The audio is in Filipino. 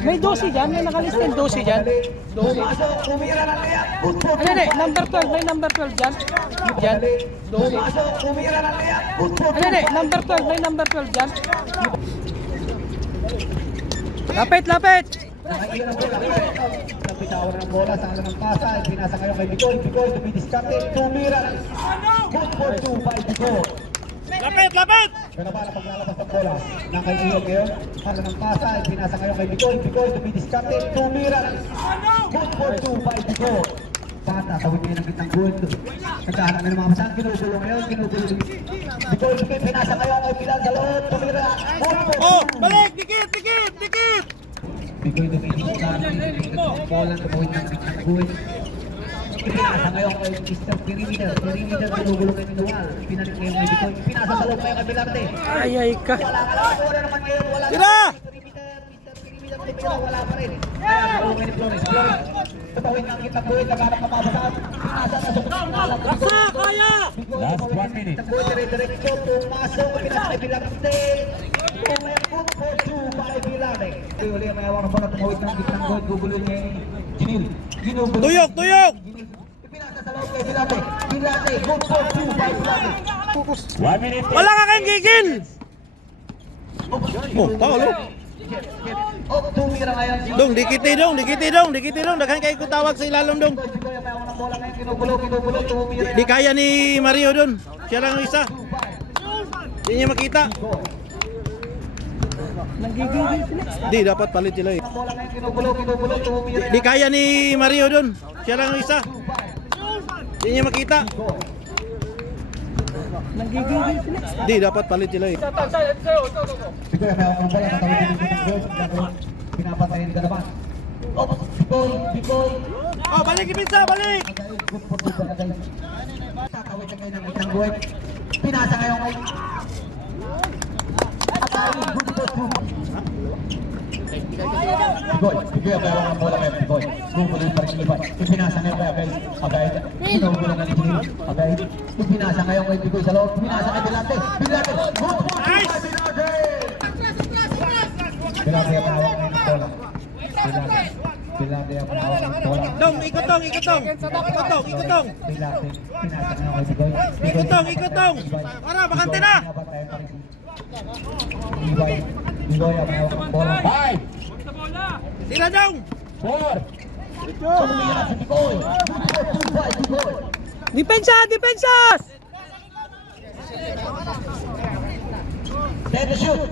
May 12 dyan, may nakalista yung 12 dyan. 12. Pumasok, umira na kaya. Good for Ano na, number 12, may number 12 dyan. Dyan. 12. Pumasok, umira na kaya. Good for Ano na, number 12, may number 12 dyan. Lapit, lapit! Napitawan ng bola sa alam ng pasa. Pinasa ngayon kay Bikoy. Bikoy, tumidiskarte. Tumira. Good for two by Bikoy. Lapit, lapit! Pero para paglalabas ng bola, nakaiyan ngayon. Alam ng pasa. Pinasa ngayon kay Bikoy. Bikoy, tumidiskarte. Tumira. Good for two by Bikoy. Bata, tawid niya ng kitang goal. Nagkahanap na ng mga masan. Ginugulo ngayon. Ginugulo. Bikoy, Bikoy, pinasa ngayon kay Pilar sa loob. Tumira. Good for Oh, balik! Dikit, dikit, dikit! Bikoy tumidiskarte. Bola, tumawid ng kitang goal. Pinasa ngayon kay Mr. Perimeter. Perimeter, ginugulo kay Minual. Pinalik ngayon kay Bikoy. Pinasa sa loob ngayon kay Pilarte. Ay, ay ka. Wala ka lang. Wala naman ngayon. Wala Tira! Pa rin. Kaya ng kitang goal. Naghanap ng mabasahan. Pinasa na! Last one minute. Takbo dire-diretso, pumasok, pinasa kay Pilarte. Tumaya po two by Pilarte. Uli ang mayawang ng tumawid ng kitang goal, gugulo. Tuyok, tuyok! Wala ka kang gigil! Tawalo. Oh, ngayon si Dong, dikiti dong, dikiti dong, dikiti dong. Daghan kay ko tawag sa ilalom dong. Tumira. Di kaya ni Mario dun. Siya lang ang isa. Di niya makita. Di, dapat palit sila eh. Tumira. Di kaya ni Mario dun. Siya lang ang isa. Di niya makita. Nagigigil sila. Di, dapat palit sila eh. Bigoy ang mayawang ng bola, tatawid ng. Pinapatayin ka naman. Oh, Bigoy, Bigoy. Oh, balik ibisa, balik! Tatawid na ngayon ng isang buwan. Pinasa ngayon kay... Atay, good for two. Bigoy, Bigoy ang mayroong ang bola ngayon, Bigoy. Gumulo yung parang iba. Ipinasa ngayon kay Abay. Abay, ginugulo na ni Jinil. Abay, ipinasa ngayon kay Bigoy sa loob. Pinasa kay Bilante. Bilante, good for two by Bilante! Bilante ang hawak ng bola. Bilante. Bilante ang hawak ng bola. Dong, ikotong, ikotong. Ikotong, ikotong. Bilante. Pinasa ngayon kay Bigoy. Ikotong, ikotong. Para, bakante na. Bigoy. Bigoy ang hawak ng bola. Five. Tira Bigoy. Depensa, depensa! Ten to shoot.